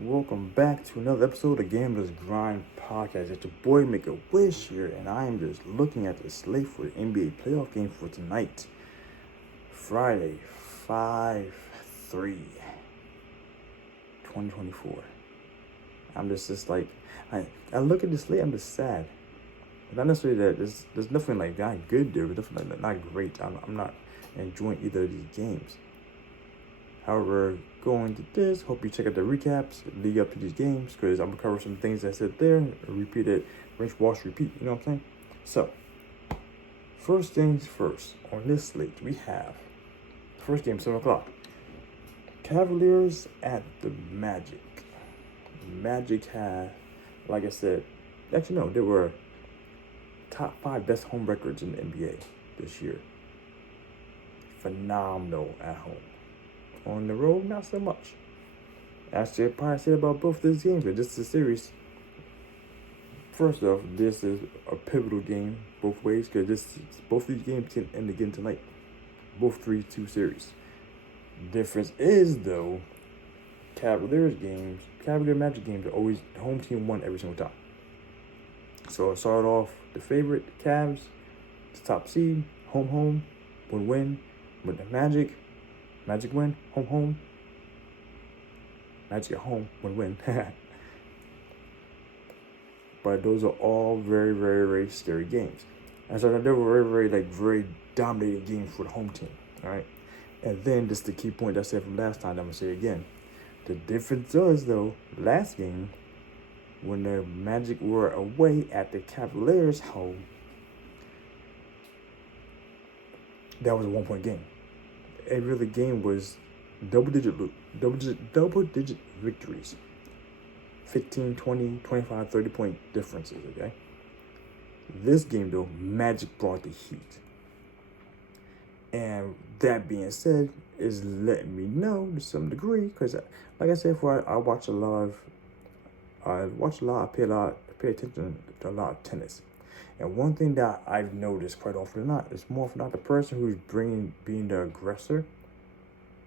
Welcome back to another episode of Gamblers Grind Podcast. It's your boy Make a Wish here, and I am just looking at the slate for the NBA playoff game for tonight, Friday, 5/3, 2024. I'm just like, I look at the slate, I'm just sad. Not necessarily that there's nothing like that good there, but definitely not great. I'm not enjoying either of these games. However, going to this, hope you check out the recaps, lead up to these games, because I'm going to cover some things I said there, repeat it, rinse, wash, repeat, you know what I'm saying? So, first things first, on this slate, we have, first game, 7 o'clock, Cavaliers at the Magic. Magic had, like I said, actually no, they were top 5 best home records in the NBA this year. Phenomenal at home. On the road, not so much. Actually, I probably said about both these games, but this is a series. First off, this is a pivotal game both ways, because both these games can end again tonight. Both 3-2 series. Difference is, though, Cavalier Magic games are always the home team won every single time. So I started off the favorite, Cavs, the top seed, home, would win. With the Magic win, home. Magic at home would win. But those are all very, very, very scary games. And so they were very dominating games for the home team. All right. And then just the key point I said from last time, I'm gonna say again. The difference was, though, last game, when the Magic were away at the Cavaliers' home, that was a 1-point game. Every other game was double-digit victories. 15, 20, 25, 30-point differences, okay? This game, though, Magic brought the heat. And that being said, is letting me know to some degree, because like I said before, I pay attention to a lot of tennis. And one thing that I've noticed quite often than not is more often not the person who's being the aggressor,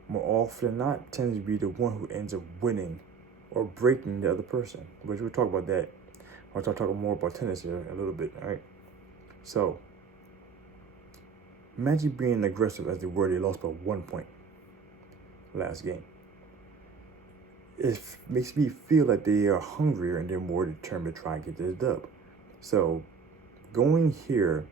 more often than not tends to be the one who ends up winning or breaking the other person. Which we'll talk about that. I'll talk more about tennis here a little bit, all right? So, Magic being aggressive as they were, they lost by 1 point last game. It makes me feel like they are hungrier and they're more determined to try and get this dub. So, going here,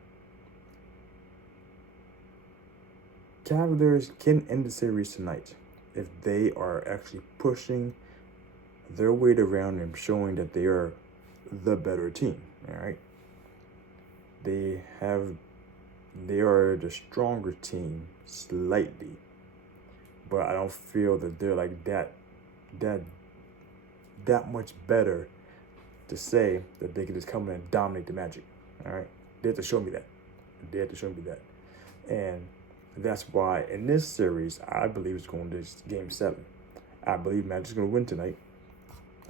Cavaliers can end the series tonight if they are actually pushing their weight around and showing that they are the better team. All right, they are the stronger team slightly, but I don't feel that they're like that much better to say that they can just come in and dominate the Magic. All right, they have to show me that. And that's why in this series, I believe it's going to Game 7. I believe Magic's going to win tonight.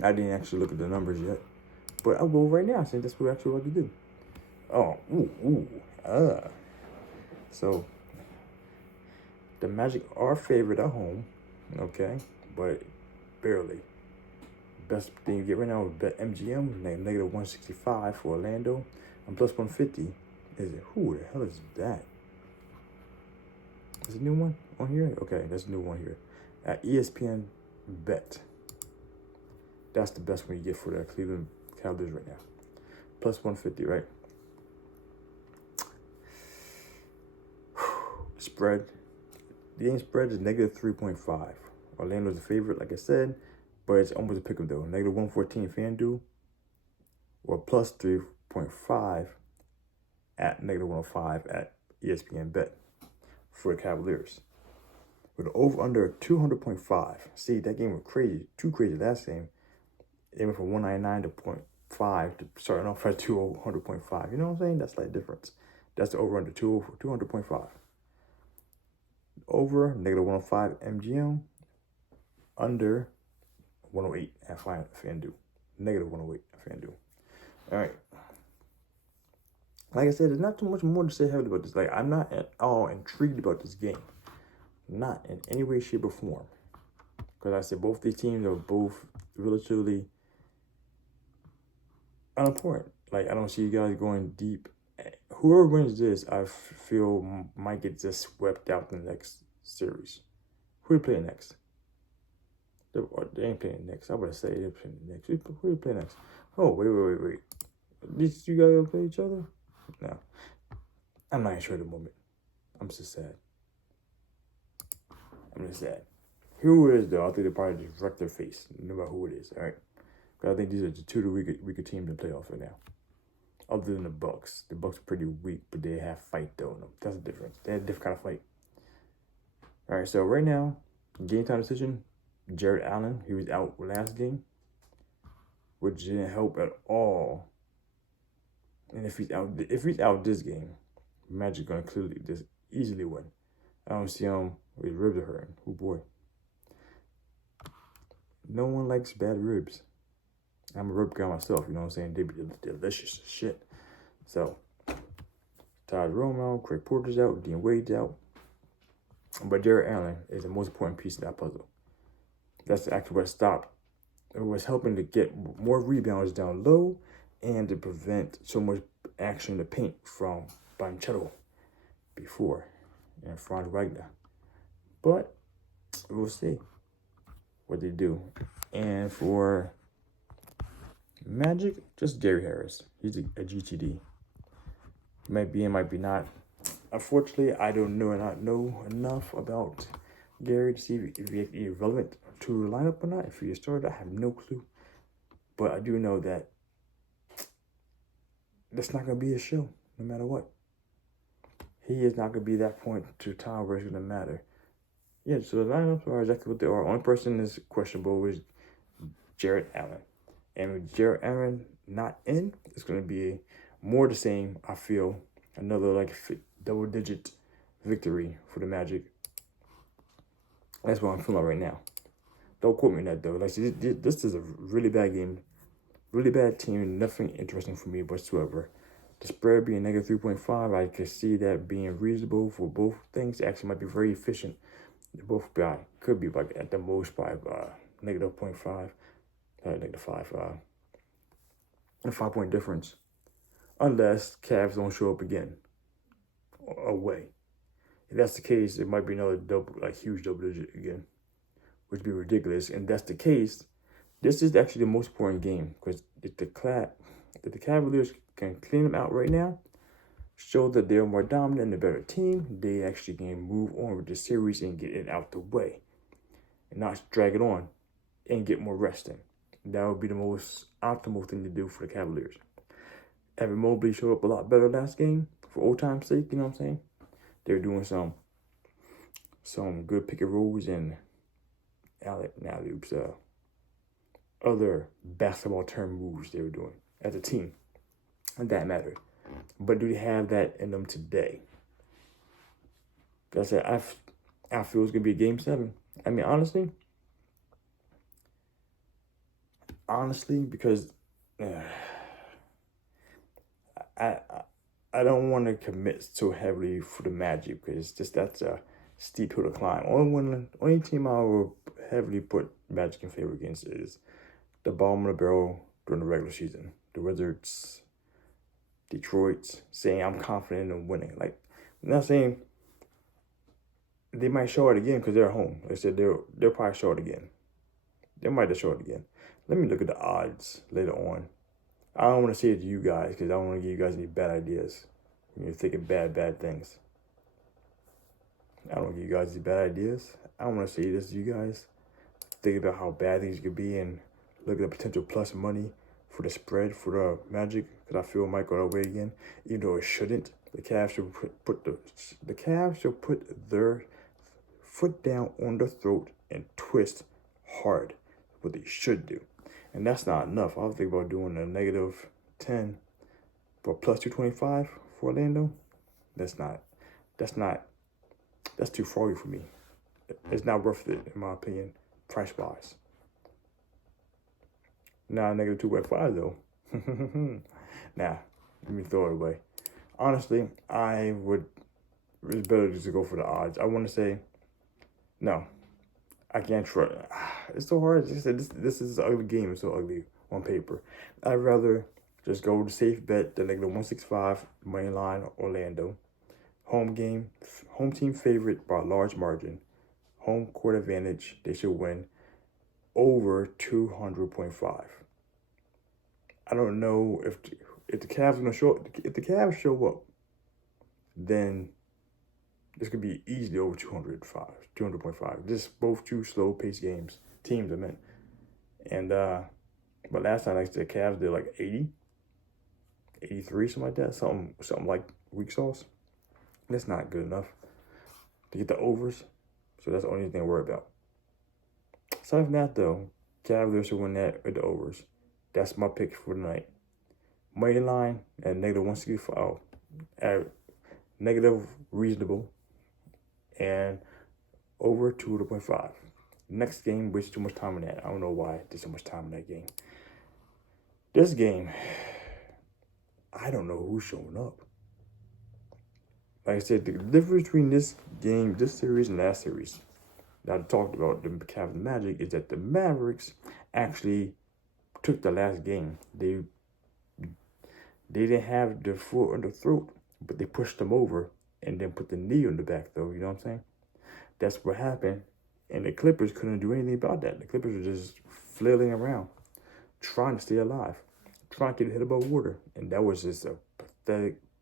I didn't actually look at the numbers yet, but I'll go right now since that's what we're actually about to do. So the Magic are favored at home, okay, but barely. Best thing you get right now is bet MGM, negative 165 for Orlando, and plus 150. Who the hell is that? Is a new one on here? Okay, that's a new one here. At ESPN Bet. That's the best one you get for the Cleveland Cavaliers right now. Plus 150, right? Spread. The game spread is negative 3.5. Orlando's the favorite, like I said, but it's almost a pick 'em though. Negative 114 FanDuel, or plus 3.5 at negative 105 at ESPN Bet for the Cavaliers. With an over under 200.5. See, that game was crazy. Too crazy last game. It went from 199 to 0.5 to starting off at 200.5. You know what I'm saying? That's like difference. That's the over under 200.5. Over negative 105 MGM. Under 108 at FanDuel. Negative 108 at FanDuel. All right. Like I said, there's not too much more to say heavily about this. Like, I'm not at all intrigued about this game. Not in any way, shape, or form. Because I said both these teams are both relatively unimportant. Like, I don't see you guys going deep. Whoever wins this, I feel might get just swept out in the next series. Who they play next? They ain't playing next. I would say they're playing next. Who they play next? Oh, wait. These two guys gonna play each other? No. I'm not even sure at the moment. I'm just sad. Who it is, though, I think they probably just wreck their face, no matter who it is, all right? Because I think these are the two weaker teams in the playoffs right now. Other than the Bucks. The Bucks are pretty weak, but they have fight, though. That's the difference. They have a different kind of fight. All right, so right now, game time decision, Jared Allen, he was out last game, which didn't help at all. And if he's out this game, Magic gonna clearly just easily win. I don't see him with ribs are hurting. Oh boy. No one likes bad ribs. I'm a rib guy myself, you know what I'm saying? They be delicious as shit. So, Tyrone out, Craig Porter's out, Dean Wade's out. But Jared Allen is the most important piece of that puzzle. That's actually what stopped. It was helping to get more rebounds down low and to prevent so much action in the paint from Banchero before and Franz Wagner. But we'll see what they do. And for Magic, just Gary Harris. He's a GTD. Might be and might be not. Unfortunately, I don't know enough about Gary to see if he's relevant to the lineup or not. If he started, I have no clue. But I do know that that's not going to be a show, no matter what. He is not going to be that point to time where it's going to matter. Yeah, so the lineups are exactly what they are. Only person is questionable is Jared Allen. And with Jared Allen not in, it's going to be more the same, I feel. Another double-digit victory for the Magic. That's what I'm feeling right now. Don't quote me on that, though. Like, this is a really bad game. Really bad team. Nothing interesting for me whatsoever. The spread being negative 3.5, I could see that being reasonable for both things. Actually might be very efficient. Both could be like at the most by negative 0.5, negative 5, a 5-point difference. Unless Cavs don't show up again away. If that's the case, it might be another huge double digit again, which would be ridiculous. And that's the case, this is actually the most important game because if the Cavaliers can clean them out right now, show that they're more dominant and a better team, they actually can move on with the series and get it out the way and not drag it on and get more rest in. That would be the most optimal thing to do for the Cavaliers. Evan Mobley showed up a lot better last game for old time's sake, you know what I'm saying? They were doing some good pick and rolls and alley-oops, other basketball term moves they were doing as a team. And that mattered. But do they have that in them today? Like I said, I feel it's going to be a Game 7. I mean, honestly, because I don't want to commit so heavily for the Magic because that's a steep hill to climb. Only team I will heavily put Magic in favor against is the bottom of the barrel during the regular season. The Wizards, Detroit, saying I'm confident in winning. Like, I'm not saying they might show it again because they're at home. Like I said, they'll probably show it again. They might just show it again. Let me look at the odds later on. I don't want to say it to you guys because I don't want to give you guys any bad ideas when you're thinking bad things. I don't want to give you guys any bad ideas. I don't want to say this to you guys. Think about how bad things could be and look at the potential plus money for the spread for the Magic because I feel it might go that way again, even though it shouldn't. The Cavs should put their foot down on the throat and twist hard. What they should do. And that's not enough. I was thinking about doing a negative 10 for plus 225 for Orlando. That's too froggy for me. It's not worth it, in my opinion, price-wise. Now, negative 2.5, though. Nah, let me throw it away. Honestly, it's better just to go for the odds. I want to say, no, I can't trust. it's so hard. Like I said, this is an ugly game. It's so ugly on paper. I'd rather just go to safe bet the negative 165 money line Orlando. Home game, home team favorite by a large margin. Home court advantage. They should win over 200.5. I don't know if the Cavs are gonna show up. If the Cavs show up, then this could be easily over 200.5. Just both two slow paced teams I meant. And but last time like the Cavs did like 80, 83, something like that. Something like weak sauce. That's not good enough to get the overs. So that's the only thing to worry about. Aside from that though, Cavaliers should win that with the overs. That's my pick for tonight. Money line at negative 165. At negative reasonable. And over 200.5. Next game, wasted too much time on that. I don't know why I did so much time in that game. This game, I don't know who's showing up. Like I said, the difference between this game, this series, and last series that I talked about, the Cavs and Magic, is that the Mavericks actually took the last game. They didn't have the foot on the throat, but they pushed them over and then put the knee on the back, though. You know what I'm saying? That's what happened. And the Clippers couldn't do anything about that. The Clippers were just flailing around, trying to stay alive, trying to get hit above water. And that was just a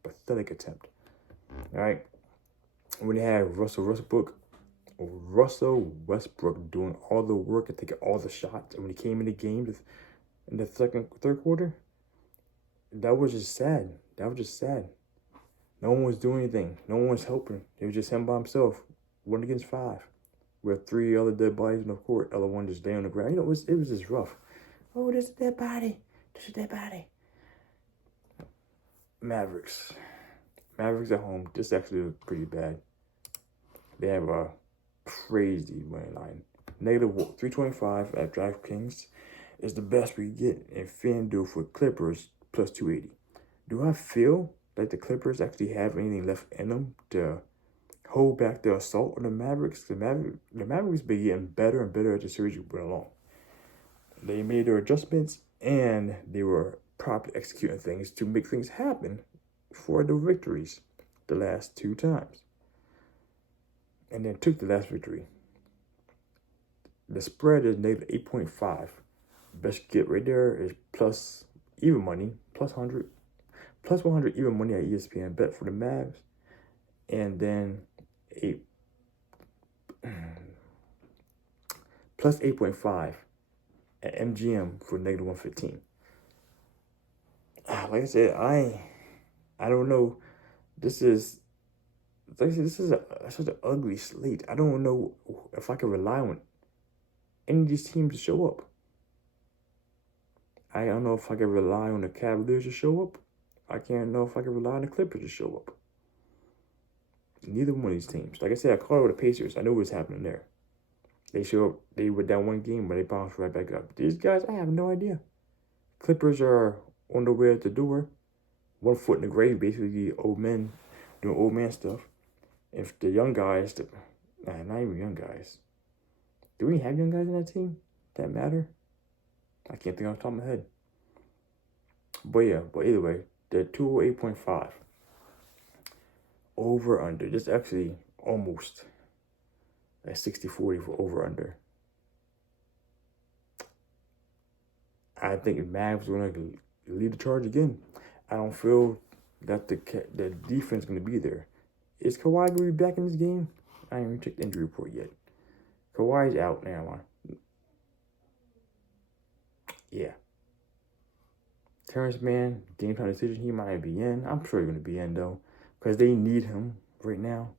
pathetic attempt. All right? When they had Russell Westbrook doing all the work and taking all the shots, and when he came in the game in the third quarter, that was just sad. No one was doing anything. No one was helping. It was just him by himself, 1 against 5, with 3 other dead bodies on the court. Other one just laying on the ground. You know, it was just rough. Oh, there's a dead body. Mavericks at home. This actually was pretty bad. They have a crazy money line. Negative 325 at DraftKings is the best we get in FanDuel for Clippers plus 280. Do I feel like the Clippers actually have anything left in them to hold back the assault on the Mavericks? The Mavericks been getting better and better as the series went along. They made their adjustments and they were properly executing things to make things happen for the victories the last 2 times. And then took the last victory. The spread is negative 8.5. Best get right there is plus even money, plus 100 even money at ESPN bet for the Mavs. And then plus 8.5 at MGM for negative 115. Like I said, I don't know. This is such an ugly slate. I don't know if I can rely on any of these teams to show up. I don't know if I can rely on the Cavaliers to show up. I can't know if I can rely on the Clippers to show up. Neither one of these teams. Like I said, I called it with the Pacers. I knew what was happening there. They show up. They were down 1 game, but they bounced right back up. These guys, I have no idea. Clippers are on the way out the door. 1 foot in the grave, basically old men doing old man stuff. If the young guys, not even young guys. Do we have young guys in that team that matter? I can't think off the top of my head. But either way, they're 208.5. Over under. This actually almost at 60-40 for over under. I think the Mavs are going to lead the charge again. I don't feel that the defense is going to be there. Is Kawhi going to be back in this game? I haven't even checked the injury report yet. Kawhi's out now. Yeah. Terrence Mann, game time decision, he might be in. I'm sure he's going to be in, though, because they need him right now.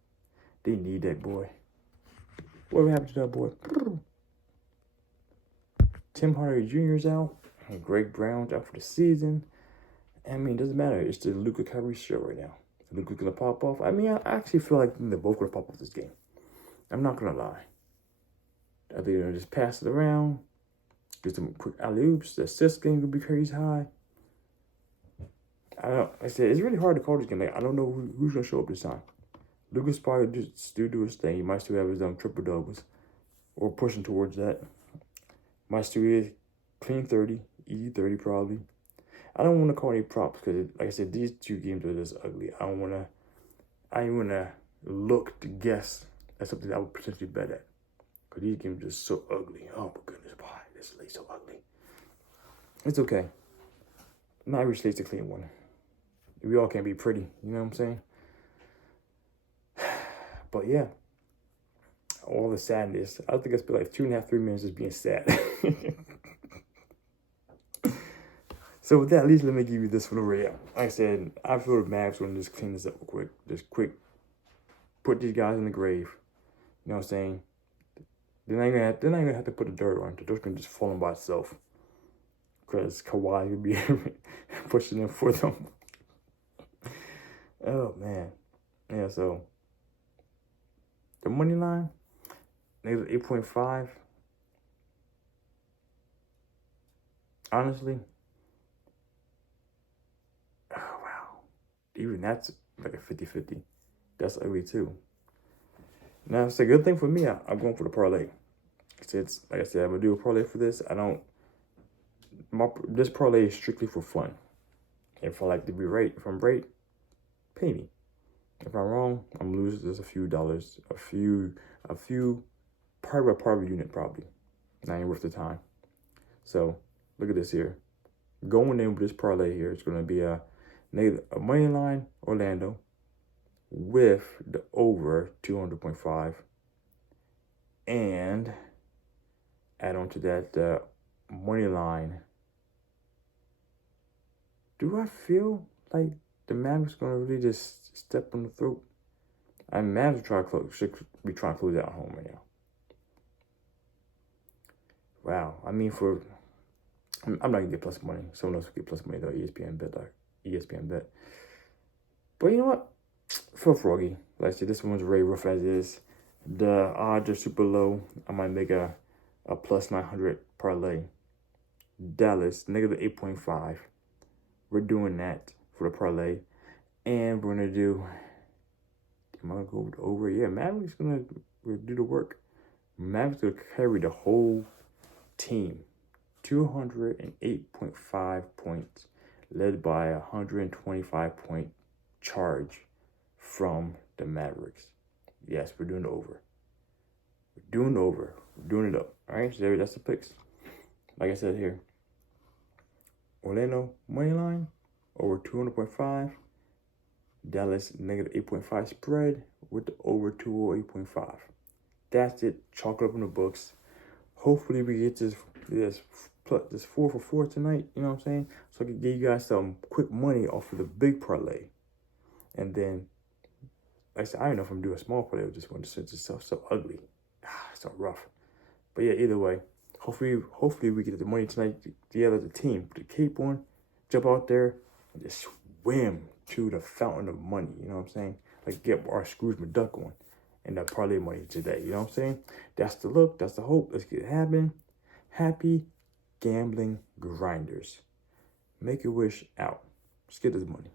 They need that boy. What happened to that boy? Tim Hardaway Jr. is out. And Greg Brown's out for the season. I mean, it doesn't matter. It's the Luka Kyrie show right now. Luka's going to pop off. I mean, I actually feel like they're both going to pop off this game. I'm not going to lie. I think they're going to just pass it around. Do some quick alley-oops. The assist game will be crazy high. Like I said, it's really hard to call this game. Like, I don't know who's going to show up this time. Luka's probably still do his thing. He might still have his triple doubles or pushing towards that. My studio is clean 30, easy 30 probably. I don't want to call any props because, like I said, these two games are just ugly. I don't want to look to guess at something that I would potentially bet at. Because these games are just so ugly. Oh my goodness, why? This slate's so ugly. It's okay. Not every slate's a clean one. We all can't be pretty, you know what I'm saying? But yeah, all the sadness. I think I spent like 2.5, 3 minutes just being sad. So with that, at least let me give you this one over here. Like I said, I feel the Mavs want to just clean this up real quick. Just quick, put these guys in the grave. You know what I'm saying? They're not gonna have to put the dirt on. The dirt's gonna just fall in by itself. Because Kawhi would be pushing it for them. Oh man. Yeah, so the money line, negative 8.5. Honestly, oh wow. Even that's like a 50-50. That's ugly too. Now it's a good thing for me. I'm going for the parlay. Since, like I said, I'm gonna do a parlay for this. This parlay is strictly for fun. If I like to be right, if I'm right, pay me. If I'm wrong, I'm losing just a few dollars, a few part by part of a unit probably. Not even worth the time. So look at this here. Going in with this parlay here, it's gonna be a money line Orlando with the over 200.5, and add on to that the money line. Do I feel like the Mavs gonna really just step on the throat? Mavs should be trying to close out home right now. Wow, I mean, I'm not gonna get plus money. Someone else will get plus money though. ESPN bet. But you know what? For Froggy, like I said, this one's very rough as is. The odds are super low. I might make a plus 900 parlay. Dallas negative 8.5. We're doing that for the parlay, and we're gonna do. Am I gonna go over? Yeah, Mavericks gonna do the work. Mavericks gonna carry the whole team. 208.5 points, led by a 125-point charge from the Mavericks. Yes, we're doing the over. We're doing the over. We're doing it up. All right, so that's the picks. Like I said here, Orlando money line over 200.5. Dallas negative 8.5 spread with the over 208.5. That's it. Chalk it up in the books. Hopefully we get this 4 for 4 tonight. You know what I'm saying? So I can give you guys some quick money off of the big parlay. And then, like I said, I don't know if I'm doing a small parlay with this one since it's so ugly. So rough. But yeah, either way, hopefully we get the money tonight together as a team. Put the cape on, jump out there, and just swim to the fountain of money. You know what I'm saying? Like get our Scrooge McDuck on and the parlay money today. You know what I'm saying? That's the look. That's the hope. Let's get it happen. Happy gambling grinders. Make a wish out. Let's get this money.